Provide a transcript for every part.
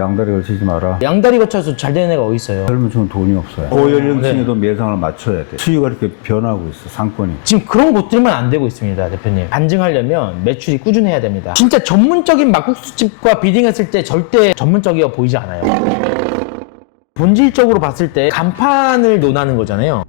양다리 걸치지 마라. 양다리 거쳐서 잘 되는 애가 어디 있어요? 젊은 층은 돈이 없어요. 고연령층에도 매상을 맞춰야 돼. 수요가 이렇게 변하고 있어, 상권이. 지금 그런 곳들만 안 되고 있습니다, 대표님. 반증하려면 매출이 꾸준해야 됩니다. 진짜 전문적인 막국수집과 비딩했을 때 절대 전문적이어 보이지 않아요. 본질적으로 봤을 때 간판을 논하는 거잖아요.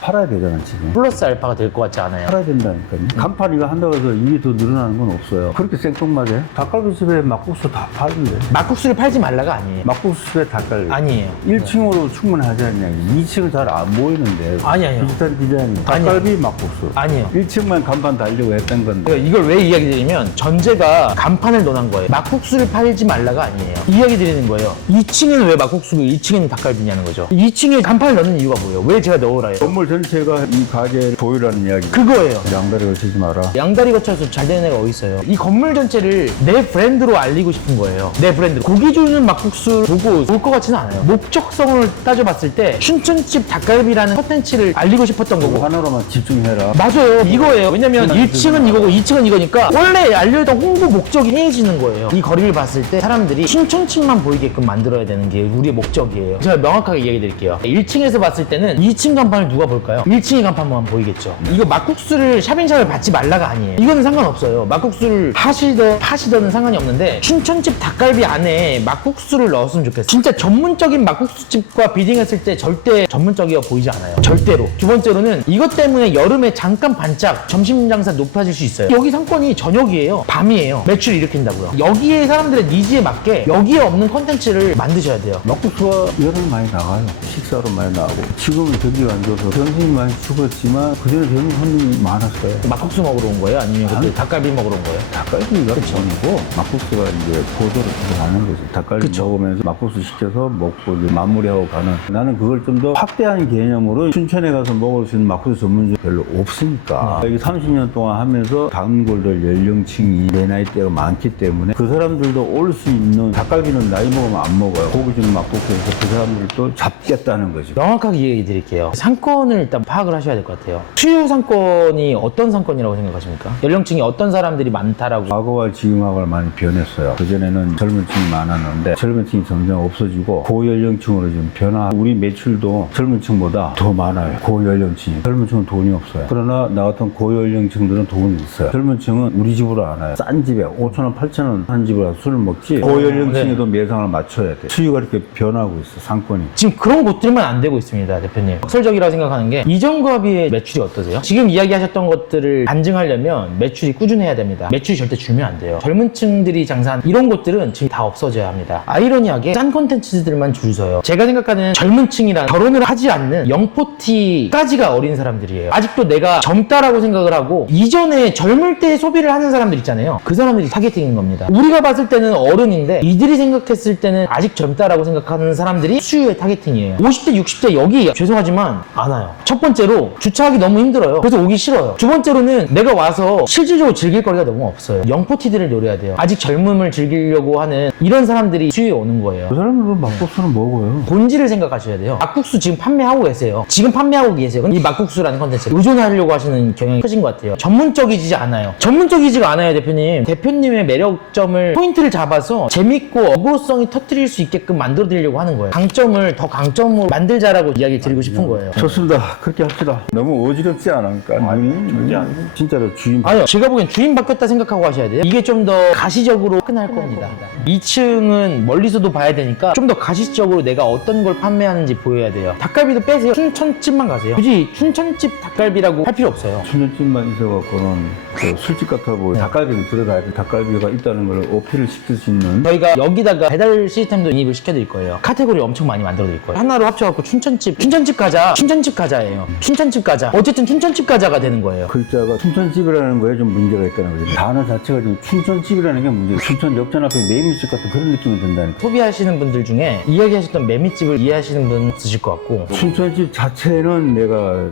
팔아야 되잖아, 지금. 플러스 알파가 될 것 같지 않아요? 팔아야 된다니까요. 간판 이거 한다고 해서 이게 더 늘어나는 건 없어요. 그렇게 생뚱맞아요. 닭갈비집에 막국수 다 파는데. 막국수를 팔지 말라가 아니에요. 막국수집에 닭갈비. 아니에요. 1층으로 충분하지 않냐. 2층은 잘 안 보이는데. 아니에요. 비슷한 디자인. 닭갈비 막국수. 아니에요. 1층만 간판 달려고 했던 건데. 이걸 왜 이야기 드리면 전제가 간판을 논한 거예요. 막국수를 팔지 말라가 아니에요. 이야기 드리는 거예요. 2층에는 왜 막국수고 1층에는 닭갈비냐는 거죠. 2층에 간판을 넣는 이유가 뭐예요? 왜 제가 넣으라 해요? 건물 전체가 이 가게를 보유라는 이야기. 그거예요. 양다리 걸치지 마라. 양다리 거쳐서 잘 되는 애가 어디 있어요? 이 건물 전체를 내 브랜드로 알리고 싶은 거예요. 내 브랜드. 고기 주는 막국수 보고 올 것 같지는 않아요. 목적성을 따져봤을 때 춘천집 닭갈비라는 컨텐츠를 알리고 싶었던 거고. 하나로만 집중해라. 맞아요. 이거예요. 왜냐면 1층은 이거고 2층은 이거니까 원래 알려던 홍보 목적이 해해지는 거예요. 이 거리를 봤을 때 사람들이 춘천집만 보이게끔 만들어야 되는 게 우리의 목적이에요. 제가 명확하게 이야기 드릴게요. 1층에서 봤을 때는 2층 간판을 누가 볼까요? 1층의 간판만 보이겠죠. 이거 막국수를 샵인샵을 받지 말라가 아니에요. 이거는 상관없어요. 막국수를 하시던 파시던은 상관이 없는데 춘천집 닭갈비 안에 막국수를 넣었으면 좋겠어요. 진짜 전문적인 막국수집과 비딩했을 때 절대 전문적이어 보이지 않아요. 절대로. 두 번째로는 이것 때문에 여름에 잠깐 반짝 점심 장사 높아질 수 있어요. 여기 상권이 저녁이에요. 밤이에요. 매출을 일으킨다고요. 여기에 사람들의 니즈에 맞게 여기에 없는 컨텐츠를 만드셔야 돼요. 막국수가 여름에 많이 나가요. 식사로 많이 나가고. 지금은 경기가 안 좋아서 손님이 많이 죽었지만 그전에 젊은 손님이 많았어요. 막국수 먹으러 온 거예요? 아니면 그때 닭갈비 먹으러 온 거예요? 닭갈비가 전이고 막국수가 이제 보도를 계속 하는 거지. 닭갈비 먹으면서 막국수 시켜서 먹고 이제 마무리하고 가는. 나는 그걸 좀 더 확대한 개념으로 춘천에 가서 먹을 수 있는 막국수 전문점 별로 없으니까. 여기 30년 동안 하면서 단골들 연령층이 내 나이대가 많기 때문에 그 사람들도 올 수 있는 닭갈비는 나이 먹으면 안 먹어요. 고기 주는 막국수에서 그 사람들도 잡겠다는 거죠. 명확하게 이야기 드릴게요. 상권을 일단 파악을 하셔야 될 것 같아요. 수요 상권이 어떤 상권이라고 생각하십니까? 연령층이 어떤 사람들이 많다라고. 과거와 지금하고 많이 변했어요. 그전에는 젊은 층이 많았는데 젊은 층이 점점 없어지고 고연령층으로 좀 변화. 우리 매출도 젊은 층보다 더 많아요. 고연령층이. 젊은 층은 돈이 없어요. 그러나 나 같은 고연령층들은 돈이 있어요. 젊은 층은 우리 집으로 안 와요. 싼 집에 5,000원, 8,000원 한 집에 가서 술을 먹지. 고연령층에도 매상을 맞춰야 돼. 수요가 이렇게 변하고 있어, 상권이. 지금 그런 곳들만 안 되고 있습니다, 대표님. 역설적이라고 생각하는 게 이전과 비해 매출이 어떠세요? 지금 이야기하셨던 것들을 반증하려면 매출이 꾸준해야 됩니다. 매출이 절대 줄면 안 돼요. 젊은 층들이 장사한 이런 곳들은 지금 다 없어져야 합니다. 아이러니하게 짠 콘텐츠들만 줄 서요. 제가 생각하는 젊은 층이란 결혼을 하지 않는 영포티까지가 어린 사람들이에요. 아직도 내가 젊다라고 생각을 하고 이전에 젊을 때 소비를 하는 사람들 있잖아요. 그 사람들이 타겟팅인 겁니다. 우리가 봤을 때는 어른인데 이들이 생각했을 때는 아직 젊다라고 생각하는 사람들이 수요의 타겟팅이에요. 50대, 60대 여기 죄송하지만 안 와요. 첫 번째로 주차하기 너무 힘들어요. 그래서 오기 싫어요. 두 번째로는 내가 와서 실질적으로 즐길 거리가 너무 없어요. 영포티들을 노려야 돼요. 아직 젊음을 즐기려고 하는 이런 사람들이 수요에 오는 거예요. 그 사람들은 막국수는 먹어요. 본질을 생각하셔야 돼요. 막국수 지금 판매하고 계세요. 지금 판매하고 계세요. 이 막국수라는 컨텐츠에 의존하려고 하시는 경향이 크신 것 같아요. 전문적이지 않아요. 전문적이지가 않아요, 대표님. 대표님의 매력점을 포인트를 잡아서 재밌고 어그로성이 터뜨릴 수 있게끔 만들어 드리려고 하는 거예요. 강점을 더 강점으로 만들자라고 이야기 드리고 싶은 거예요. 좋습니다. 그렇게 합시다. 너무 어지럽지 않으니까. 눈이 진짜로 주인. 아니요, 제가 보기엔 주인 바뀌었다 생각하고 하셔야 돼요. 이게 좀 더 가시적으로 끝날 겁니다. 2층은 멀리서도 봐야 되니까 좀 더 가시적으로 내가 어떤 걸 판매하는지 보여야 돼요. 닭갈비도 빼세요. 춘천집만 가세요. 굳이 춘천집 닭갈비라고 할 필요 없어요. 춘천집만 있어갖고는 그 술집 같아 보여. 닭갈비는 들어가야 돼. 닭갈비가 있다는 걸 어필을 시킬 수 있는. 저희가 여기다가 배달 시스템도 인입을 시켜드릴 거예요. 카테고리 엄청 많이 만들어드릴 거예요. 하나로 합쳐갖고 춘천집 가자. 춘천집 가자예요. 춘천집 가자. 어쨌든 춘천집 가자가 되는 거예요. 글자가 춘천집이라는 거에 좀 문제가 있다는 거죠. 단어 자체가 좀 춘천집이라는 게 문제예요. 춘천 역전 앞에 매미집 같은 그런 느낌이 든다니까. 소비하시는 분들 중에 이야기하셨던 매미집을 이해하시는 분 있으실 것 같고 춘천집 자체는 내가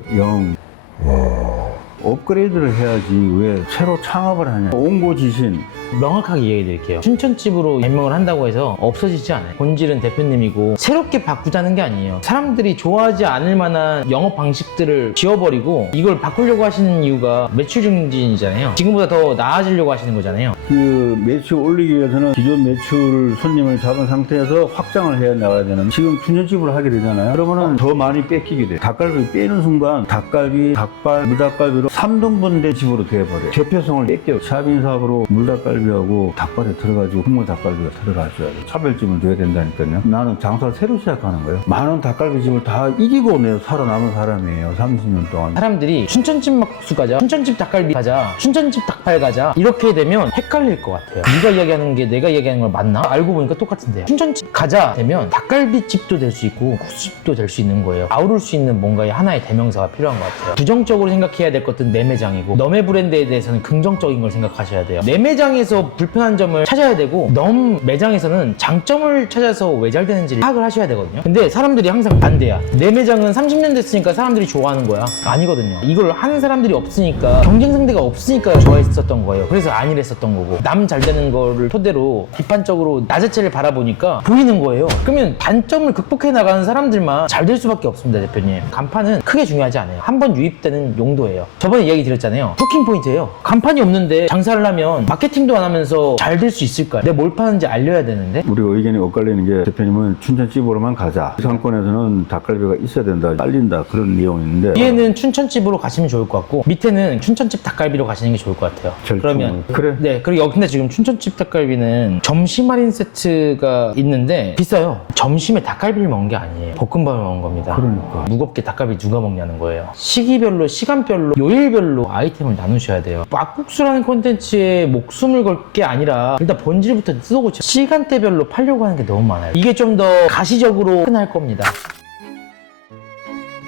업그레이드를 해야지 왜 새로 창업을 하냐. 옹고지신 명확하게 이야기 드릴게요. 춘천집으로 개명을 한다고 해서 없어지지 않아요. 본질은 대표님이고 새롭게 바꾸자는 게 아니에요. 사람들이 좋아하지 않을 만한 영업 방식들을 지워버리고 이걸 바꾸려고 하시는 이유가 매출 증진이잖아요. 지금보다 더 나아지려고 하시는 거잖아요. 그 매출 올리기 위해서는 기존 매출 손님을 잡은 상태에서 확장을 해야 나가야 되는, 지금 춘천집으로 하게 되잖아요. 그러면은 더 많이 뺏기게 돼. 닭갈비 빼는 순간 닭갈비, 닭발, 물닭갈비로 3등분된 집으로 돼버려요. 대표성을 뺏겨요. 샵인 사업으로 물닭갈비하고 닭발에 들어가지고 국물 닭갈비가 들어가줘야 돼. 차별점을 줘야 된다니까요. 나는 장사를 새로 시작하는 거예요. 많은 닭갈비집을 다 이기고 내가 살아남은 사람이에요. 30년 동안. 사람들이 춘천집 막국수 가자, 춘천집 닭갈비 가자, 춘천집 닭발 가자 이렇게 되면 헷갈릴 것 같아요. 네가 이야기하는 게 내가 이야기하는 걸 맞나? 알고 보니까 똑같은데요. 춘천집 가자 되면 닭갈비집도 될 수 있고 국수집도 될 수 있는 거예요. 아우를 수 있는 뭔가의 하나의 대명사가 필요한 것 같아요. 부정적으로 생각해야 될 것은 내 매장이고 너의 브랜드에 대해서는 긍정적인 걸 생각하셔야 돼요. 내 매장에서 불편한 점을 찾아야 되고 너 매장에서는 장점을 찾아서 왜 잘 되는지를 파악을 하셔야 되거든요. 근데 사람들이 항상 반대야. 내 매장은 30년 됐으니까 사람들이 좋아하는 거야. 아니거든요. 이걸 하는 사람들이 없으니까, 경쟁 상대가 없으니까 좋아했었던 거예요. 그래서 안일했었던 거고, 남 잘 되는 거를 토대로 비판적으로 나 자체를 바라보니까 보이는 거예요. 그러면 단점을 극복해 나가는 사람들만 잘 될 수밖에 없습니다, 대표님. 간판은 크게 중요하지 않아요. 한 번 유입되는 용도예요. 저번에 이야기 드렸잖아요. 후킹 포인트예요. 간판이 없는데 장사를 하면 마케팅도 안 하면서 잘 될 수 있을까요? 내가 뭘 파는지 알려야 되는데. 우리 의견이 엇갈리는 게, 대표님은 춘천집으로만 가자, 상권에서는 닭갈비가 있어야 된다, 딸린다, 그런 내용이 있는데, 위에는 춘천집으로 가시면 좋을 것 같고 밑에는 춘천집 닭갈비로 가시는 게 좋을 것 같아요. 그러면 그래. 네, 그리고 여기 근데 지금 춘천집 닭갈비는 점심 할인 세트가 있는데 비싸요. 점심에 닭갈비를 먹는 게 아니에요. 볶음밥을 먹는 겁니다. 그러니까. 무겁게 닭갈비 누가 먹냐는 거예요. 시기별로, 시간별로, 요일별로 아이템을 나누셔야 돼요. 막국수라는 콘텐츠에 목숨을 걸 게 아니라 일단 본질부터 뜯어고쳐. 시간대별로 팔려고 하는 게 너무 많아요. 이게 좀 더 가시적으로 끝날 겁니다.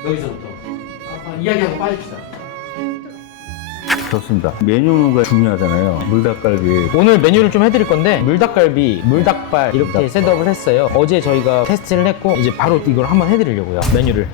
여기서부터 이야기하고 빠집시다. 좋습니다. 메뉴가 중요하잖아요. 물닭갈비. 오늘 메뉴를 좀 해드릴 건데 물닭갈비, 물닭발 이렇게 셋업을 했어요. 어제 저희가 테스트를 했고 이제 바로 이걸 한번 해드리려고요. 메뉴를